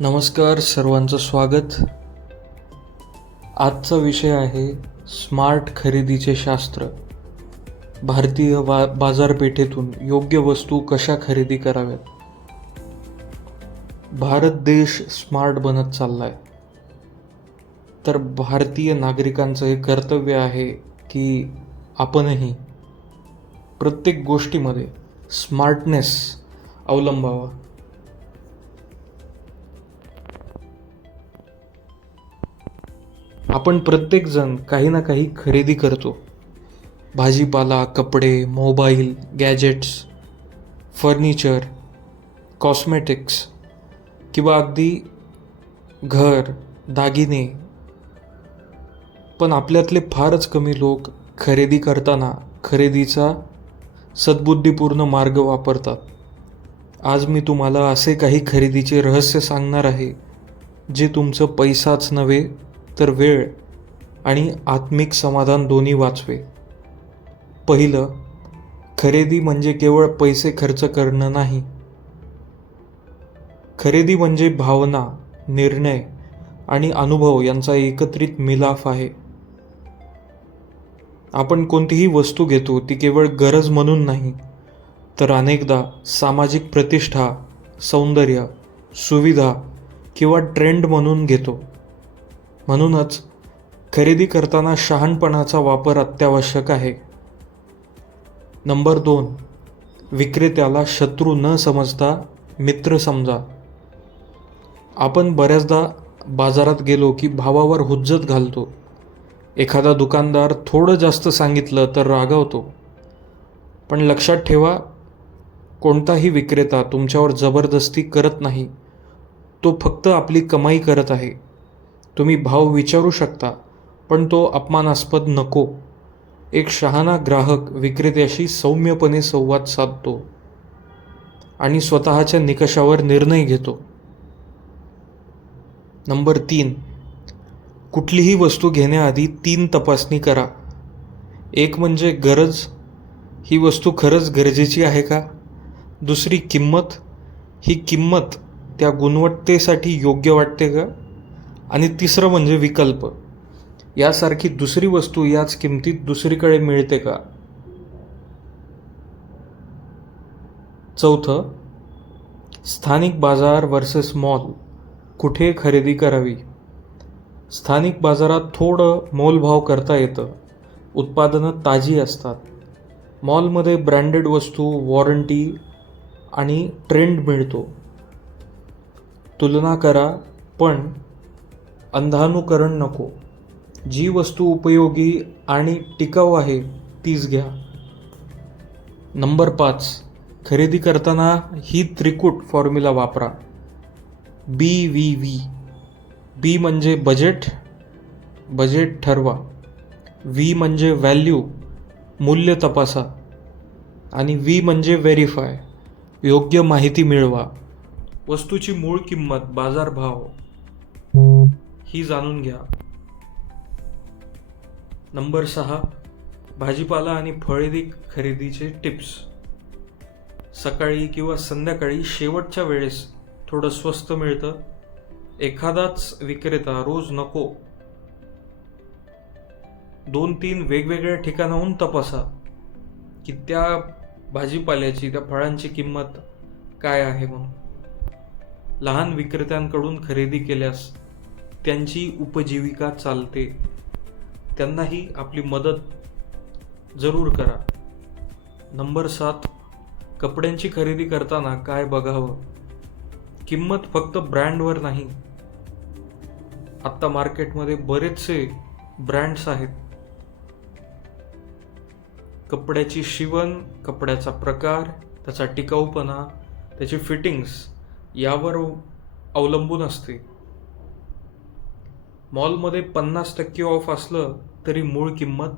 नमस्कार सर्वांचं स्वागत. आजचा विषय आहे स्मार्ट खरेदीचे शास्त्र. भारतीय बा बाजारपेठेतून योग्य वस्तू कशा खरेदी कराव्यात? भारत देश स्मार्ट बनत चाललाय. तर भारतीय नागरिकांचं हे कर्तव्य आहे की आपणही प्रत्येक गोष्टीमध्ये स्मार्टनेस अवलंबावा. आपण प्रत्येकजण काही ना काही खरेदी करतो. भाजीपाला कपडे मोबाईल गॅजेट्स फर्निचर कॉस्मेटिक्स किंवा अगदी घर दागिने. पण आपल्यातले फारच कमी लोक खरेदी करताना खरेदीचा सद्बुद्धीपूर्ण मार्ग वापरतात. आज मी तुम्हाला असे काही खरेदीचे रहस्य सांगणार आहे जे तुमचं पैसाच नव्हे तर वेळ आणि आत्मिक समाधान दोन्ही वाचवे. पहिलं खरेदी म्हणजे केवळ पैसे खर्च करणं नाही. खरेदी म्हणजे भावना निर्णय आणि अनुभव यांचा एकत्रित मिलाफ आहे. आपण कोणतीही वस्तू घेतो ती केवळ गरज म्हणून नाही तर अनेकदा सामाजिक प्रतिष्ठा सौंदर्य सुविधा किंवा ट्रेंड म्हणून घेतो. म्हणूनच खरेदी करताना शहाणपणाचा वापर अत्यावश्यक आहे. नंबर दोन विक्रेत्याला शत्रू न समजता मित्र समजा. आपण बऱ्याचदा बाजारात गेलो की भावावर हुज्जत घालतो. एखादा दुकानदार थोडं जास्त सांगितलं तर रागावतो. पण लक्षात ठेवा कोणताही विक्रेता तुमच्यावर जबरदस्ती करत नाही. तो फक्त आपली कमाई करत आहे. तुम्ही भाव विचारू शकता पण तो अपमानास्पद नको. एक शहाणा ग्राहक विक्रेत्याशी सौम्यपणे संवाद साधतो आणि स्वतःच्या निकषावर निर्णय घेतो. नंबर तीन. कुठलीही वस्तू घेण्याआधी तीन तपासणी करा. एक म्हणजे गरज. ही वस्तू खरंच गरजेची आहे का? दुसरी किंमत. ही किंमत त्या गुणवत्तेसाठी योग्य वाटते का? आणि तिसरं म्हणजे विकल्प. यासारखी दुसरी वस्तू याच किमतीत दुसरीकडे मिळते का? चौथं स्थानिक बाजार वर्सेस मॉल कुठे खरेदी करावी? स्थानिक बाजारात थोडं मोलभाव करता येतं. उत्पादनं ताजी असतात. मॉलमध्ये ब्रँडेड वस्तू वॉरंटी आणि ट्रेंड मिळतो. तुलना करा पण अंधानुकरण नको. जी वस्तू उपयोगी आणि टिकाऊ आहे तीच घ्या. नंबर पाच. खरेदी करताना ही त्रिकूट फॉर्म्युला वापरा. बी व्ही व्ही बी म्हणजे बजेट बजेट ठरवा. व्ही म्हणजे व्हॅल्यू मूल्य तपासा. आणि व्ही म्हणजे व्हेरीफाय योग्य माहिती मिळवा. वस्तूची मूळ किंमत बाजारभाव ही जाणून घ्या. नंबर सहा भाजीपाला आणि फळेदी खरेदीचे टिप्स. सकाळी किंवा संध्याकाळी शेवटच्या वेळेस थोडं स्वस्त मिळतं. एखादाच विक्रेता रोज नको. दोन तीन वेगवेगळ्या ठिकाणाहून तपासा की त्या भाजीपाल्याची त्या फळांची किंमत काय आहे म्हणून. लहान विक्रेत्यांकडून खरेदी केल्यास त्यांची उपजीविका चालते. त्यांनाही आपली मदत जरूर करा. नंबर सात कपड्यांची खरेदी करताना काय बघावं? किंमत फक्त ब्रँडवर नाही. आत्ता मार्केटमध्ये बरेचसे ब्रँड्स आहेत. कपड्याची शिवण कपड्याचा प्रकार त्याचा टिकाऊपणा त्याची फिटिंग्स यावर अवलंबून असते. मॉलमध्ये पन्नास टक्के ऑफ असलं तरी मूळ किंमत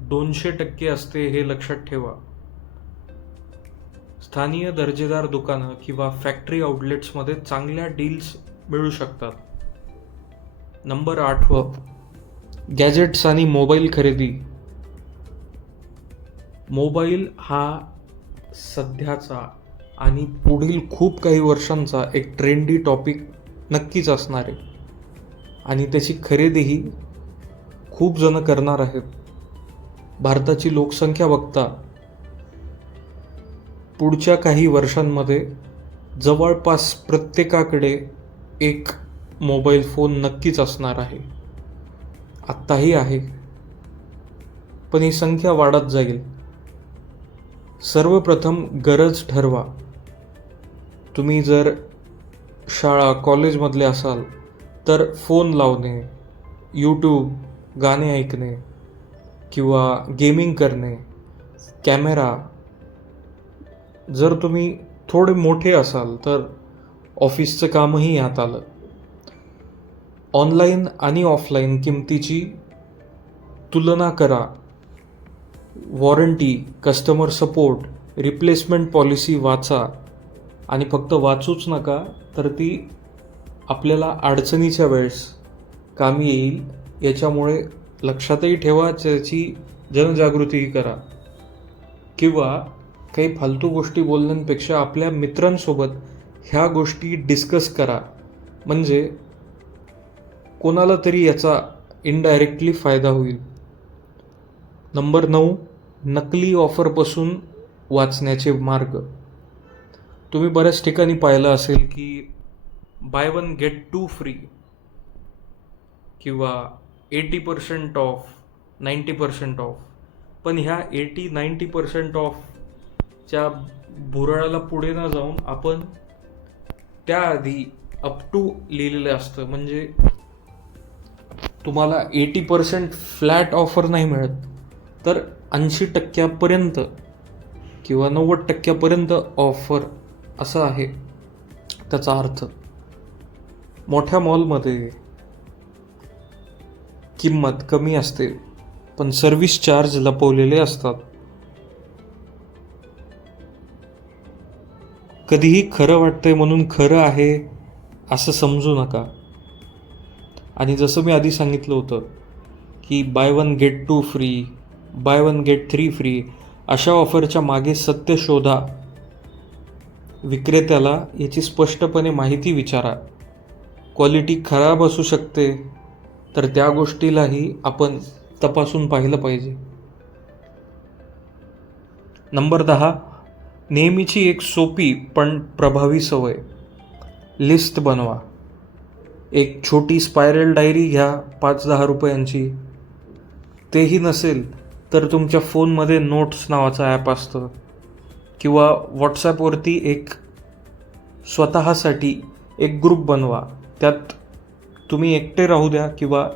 दोनशे टक्के असते हे लक्षात ठेवा. स्थानीय दर्जेदार दुकानं किंवा फॅक्टरी आउटलेट्समध्ये चांगल्या डील्स मिळू शकतात. नंबर आठवं गॅजेट्स आणि मोबाईल खरेदी. मोबाईल हा सध्याचा आणि पुढील खूप काही वर्षांचा एक ट्रेंडी टॉपिक नक्कीच असणार आहे. आणि त्याची खरेदीही खूप जण करणार आहेत. भारताची लोकसंख्या बघता पुढच्या काही वर्षांमध्ये जवळपास प्रत्येकाकडे एक मोबाईल फोन नक्कीच असणार आहे. आत्ताही आहे पण ही संख्या वाढत जाईल. सर्वप्रथम गरज ठरवा. तुम्ही जर शाळा कॉलेजमधले असाल तर फोन लावणे यूट्यूब गाणे ऐकणे किंवा गेमिंग करणे कॅमेरा जर तुम्ही थोडे मोठे असाल तर ऑफिसचं कामही यात आलं. ऑनलाईन आणि ऑफलाईन किमतीची तुलना करा. Warranty customer support replacement policy वाचा. आणि फक्त वाचूच नका तर ती आपल्याला अडचणीच्या वेळेस कामी येईल याच्यामुळे लक्षातही ठेवा त्याची जनजागृतीही करा. किंवा काही फालतू गोष्टी बोलण्यापेक्षा आपल्या मित्रांसोबत ह्या गोष्टी डिस्कस करा. म्हणजे कोणाला तरी याचा इनडायरेक्टली फायदा होईल. नंबर नऊ नकली ऑफरपासून वाचण्याचे मार्ग. तुम्ही बऱ्याच ठिकाणी पाहिलं असेल की buy one get two free किंवा eighty percent off ninety percent off पण ह्या एटी नाईंटी पर्सेंट ऑफच्या भुराळाला पुढे न जाऊन आपण त्याआधी अप टू लिहिलेलं असतं. म्हणजे तुम्हाला एटी पर्सेंट फ्लॅट ऑफर नाही मिळत तर ऐंशी टक्क्यापर्यंत किंवा नव्वद टक्क्यापर्यंत ऑफर असा आहे त्याचा अर्थ. मोठ्या मॉलमध्ये किंमत कमी असते पण सर्व्हिस चार्ज लपवलेले असतात. कधीही खरं वाटतंय म्हणून खरं आहे असं समजू नका. आणि जसं मी आधी सांगितलं होतं की buy one get two free buy one get three free अशा ऑफरच्या मागे सत्य शोधा. विक्रेत्याला याची स्पष्टपणे माहिती विचारा. क्वालिटी खराब असू शकते तर त्या गोष्टीलाही आपण तपासून पाहिलं पाहिजे. नंबर दहा नेहमीची एक सोपी पण प्रभावी सवय. लिस्ट बनवा. एक छोटी स्पायरल डायरी घ्या पाच दहा रुपयांची. तेही नसेल तर तुमच्या फोनमध्ये नोट्स नावाचं ॲप असतं. किंवा व्हॉट्सॲपवरती एक स्वतःसाठी एक ग्रुप बनवा. त्यात तुम्ही एकटे राहू द्या किंवा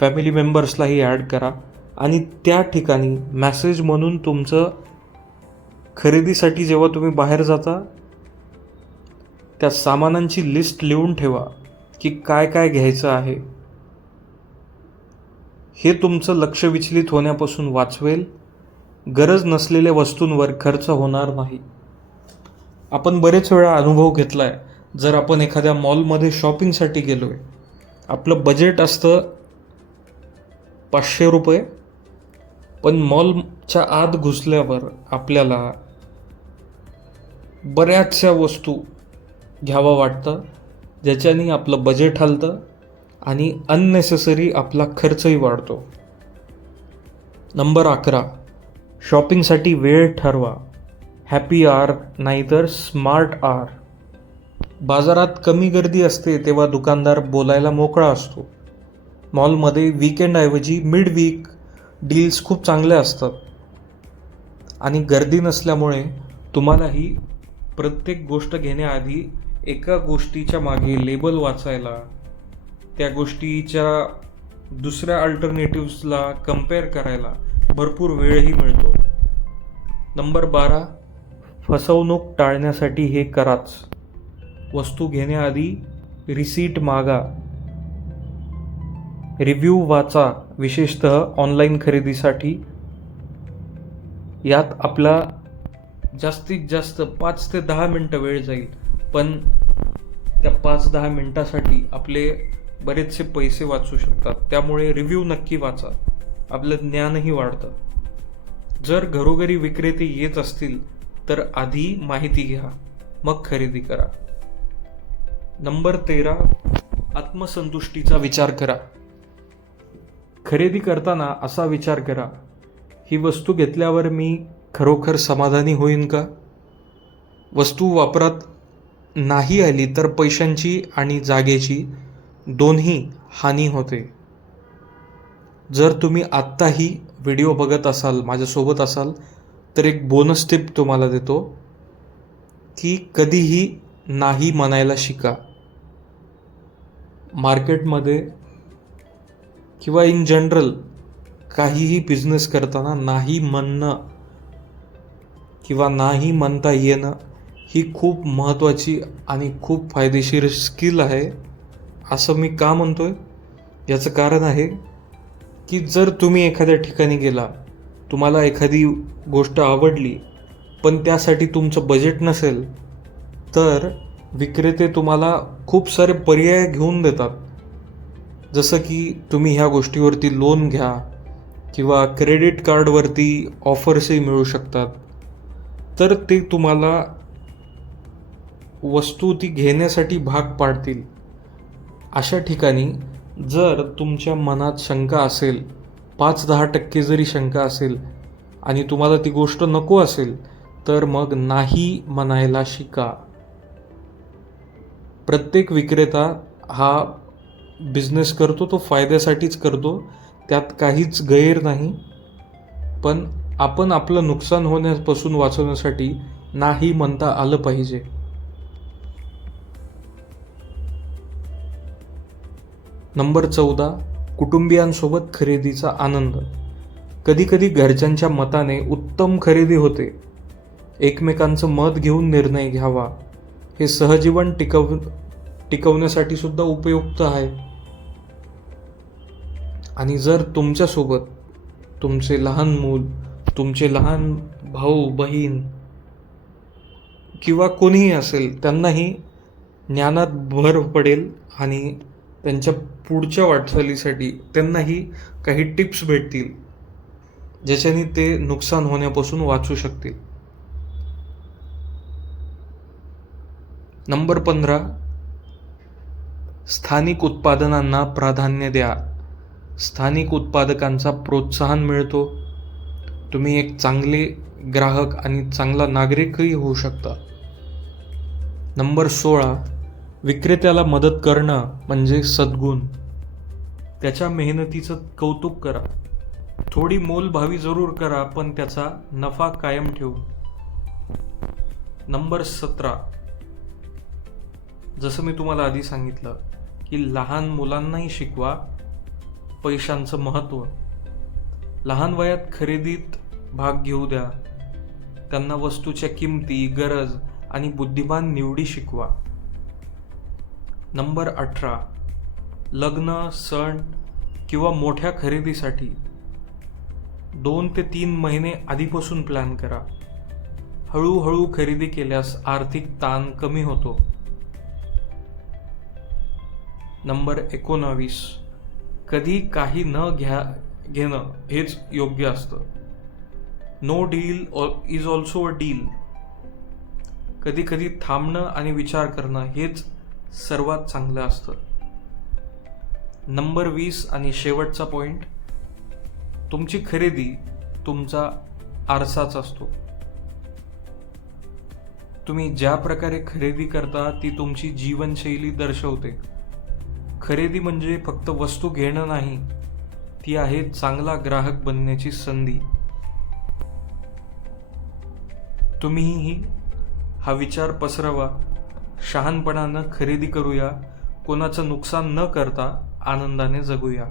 फॅमिली मेंबर्सलाही ॲड करा. आणि त्या ठिकाणी मॅसेज म्हणून तुमचं खरेदीसाठी जेव्हा तुम्ही बाहेर जाता त्या सामानांची लिस्ट लिहून ठेवा की काय काय घ्यायचं आहे. हे तुमचं लक्ष विचलित होण्यापासून वाचवेल. गरज नसलेल्या वस्तूंवर खर्च होणार नाही. आपण बरेच वेळा अनुभव घेतला आहे जर आपण एखाद्या मॉलमध्ये शॉपिंगसाठी गेलो आहे आपलं बजेट असतं पाचशे रुपये पण मॉलच्या आत घुसल्यावर आपल्याला बऱ्याचशा वस्तू घ्यावं वाटतं ज्याच्याने आपलं बजेट हलतं आणि अननेसेसरी आपला खर्चही वाढतो. नंबर अकरा शॉपिंगसाठी वेळ ठरवा. हॅपी आर नाहीतर स्मार्ट आर. बाजारात कमी गर्दी असते तेव्हा दुकानदार बोलायला मोकळा असतो. मॉलमध्ये विकेंडऐवजी मिड वीक डील्स खूप चांगल्या असतात. आणि गर्दी नसल्यामुळे तुम्हालाही प्रत्येक गोष्ट घेण्याआधी एका गोष्टीच्या मागे लेबल वाचायला त्या गोष्टीच्या दुसऱ्या अल्टरनेटिव्सला कंपेअर करायला भरपूर वेळही मिळतो. नंबर बारा फसवणूक टाळण्यासाठी हे कराच. वस्तू घेण्याआधी रिसीट मागा. रिव्ह्यू वाचा विशेषतः ऑनलाईन खरेदीसाठी. यात आपला जास्तीत जास्त पाच ते दहा मिनटं वेळ जाईल. पण त्या पाच दहा मिनटासाठी आपले बरेचसे पैसे वाचू शकतात. त्यामुळे रिव्ह्यू नक्की वाचा. आपलं ज्ञानही वाढतं. जर घरोघरी विक्रेते येत असतील तर आधी माहिती घ्या. मग खरेदी करा. नंबर तेरा आत्मसंतुष्टीचा विचार करा. खरेदी करताना असा विचार करा ही वस्तू घेतल्यावर मी खरोखर समाधानी होईन का? वस्तू वापरात नाही आली तर पैशांची आणि जागेची दोन्ही हानी होते. जर तुम्ही आत्ताही व्हिडिओ बघत असाल माझ्यासोबत असाल तर एक बोनस टिप तुम्हाला देतो की कधीही नाही म्हणायला शिका. मार्केटमध्ये किंवा इन जनरल काहीही बिझनेस करताना नाही म्हणणं किंवा नाही म्हणता येणं ही खूप महत्त्वाची आणि खूप फायदेशीर स्किल आहे असं मी का म्हणतो आहे याचं कारण आहे की जर तुम्ही एखाद्या ठिकाणी गेला तुम्हाला एखादी गोष्ट आवडली पण त्यासाठी तुमचं बजेट नसेल तर विक्रेते तुम्हाला खूप सारे पर्याय घेऊन देतात. जसं की तुम्ही ह्या गोष्टीवरती लोन घ्या किंवा क्रेडिट कार्डवरती ऑफर्सही मिळू शकतात. तर ते तुम्हाला वस्तू ती घेण्यासाठी भाग पाडतील. अशा ठिकाणी जर तुमच्या मनात शंका असेल पाच दहा टक्के जरी शंका असेल आणि तुम्हाला ती गोष्ट नको असेल तर मग नाही म्हणायला शिका. प्रत्येक विक्रेता हा बिझनेस करतो तो फायद्यासाठीच करतो. त्यात काहीच गैर नाही. पण आपण आपलं नुकसान होण्यापासून वाचवण्यासाठी नाही म्हणता आलं पाहिजे. नंबर चौदा कुटुंबियांसोबत खरेदीचा आनंद. कधीकधी घरच्यांच्या मताने उत्तम खरेदी होते. एकमेकांचं मत घेऊन निर्णय घ्यावा. हे सहजीवन टिकव टिकवण्यासाठी सुद्धा उपयुक्त आहे. आणि जर तुमच्यासोबत तुमचे लहान मूल तुमचे लहान भाऊ बहीण किंवा कोणीही असेल त्यांनाही ज्ञानात भर पडेल आणि त्यांच्या पुढच्या वाटचालीसाठी त्यांनाही काही टिप्स भेटतील ज्याच्याने ते नुकसान होण्यापासून वाचू शकतील. नंबर पंधरा. स्थानिक उत्पादनांना प्राधान्य द्या. स्थानिक उत्पादकांचा प्रोत्साहन मिळतो. तुम्ही एक चांगले ग्राहक आणि चांगला नागरिकही होऊ शकता. नंबर सोळा. विक्रेत्याला मदत करणं म्हणजे सद्गुण. त्याच्या मेहनतीचं कौतुक करा. थोडी मोलभावी जरूर करा पण त्याचा नफा कायम ठेवू. नंबर सतरा. जसं मी तुम्हाला आधी सांगितलं की लहान मुलांनाही शिकवा पैशांचं महत्त्व. लहान वयात खरेदीत भाग घेऊ द्या. त्यांना वस्तूच्या किमती गरज आणि बुद्धिमान निवडी शिकवा. नंबर अठरा लग्न सण किंवा मोठ्या खरेदीसाठी दोन ते तीन महिने आधीपासून प्लॅन करा. हळूहळू खरेदी केल्यास आर्थिक ताण कमी होतो. नंबर एकोणावीस. कधी काही न घ्या घेणं हेच योग्य असतं. No deal is also a deal कधी कधी थांबणं आणि विचार करणं हेच सर्वात चांगलं असतं. नंबर वीस आणि शेवटचा पॉईंट तुमची खरेदी तुमचा आरसाच असतो. तुम्ही ज्या प्रकारे खरेदी करता ती तुमची जीवनशैली दर्शवते. खरेदी म्हणजे फक्त वस्तू घेणं नाही ती आहे चांगला ग्राहक बनण्याची संधी. तुम्हीही हा विचार पसरवा. शहाणपणानं खरेदी करूया कोणाचं नुकसान न करता आनंदाने जगूया.